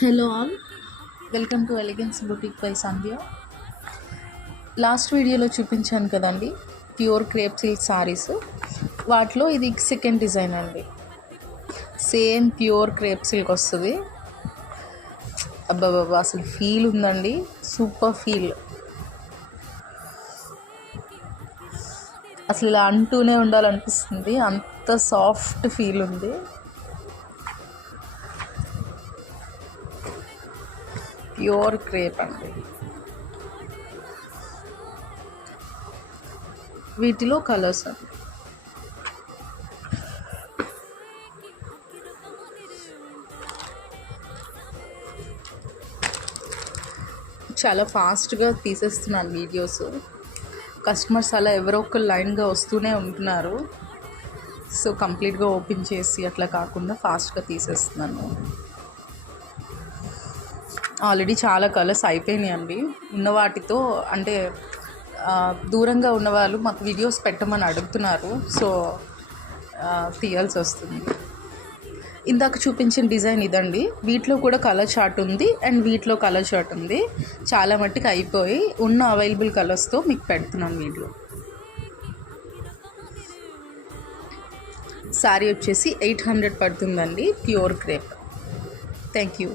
Hello all, welcome to elegance boutique by Sandhya. Last వీడియోలో చూపించాను కదండి ప్యూర్ క్రేప్ సిల్క్ సారీస్. వాటిలో ఇది సెకండ్ డిజైన్ అండి. సేమ్ ప్యూర్ క్రేప్ సిల్క్ వస్తుంది. అబ్బాబాబా, అసలు ఫీల్ ఉందండి, సూపర్ ఫీల్. అసలు ఇలా అంటూనే ఉండాలనిపిస్తుంది, అంత సాఫ్ట్ ఫీల్ ఉంది. ప్యూర్ క్రేప్ అండి. వీటిలో కలర్స్ అండి. చాలా ఫాస్ట్గా తీసేస్తున్నాను వీడియోస్. కస్టమర్స్ అలా ఎవరో ఒక లైన్గా వస్తూనే ఉంటున్నారు. సో కంప్లీట్గా ఓపెన్ చేసి అట్లా కాకుండా ఫాస్ట్గా తీసేస్తున్నాను. ఆల్రెడీ చాలా కలర్స్ అయిపోయినాయండి. ఉన్న వాటితో అంటే దూరంగా ఉన్నవాళ్ళు మాకు వీడియోస్ పెట్టమని అడుగుతున్నారు. సో తీయాల్సి వస్తుంది. ఇందాక చూపించిన డిజైన్ ఇదండి. వీటిలో కూడా కలర్ చార్ట్ ఉంది అండ్ వీటిలో కలర్ చార్ట్ ఉంది. చాలా మట్టుకు అయిపోయి ఉన్న అవైలబుల్ కలర్స్తో మీకు పెడుతున్నాను వీడియో. శారీ వచ్చేసి 800 పడుతుందండి, ప్యూర్ క్రేప్. Thank you.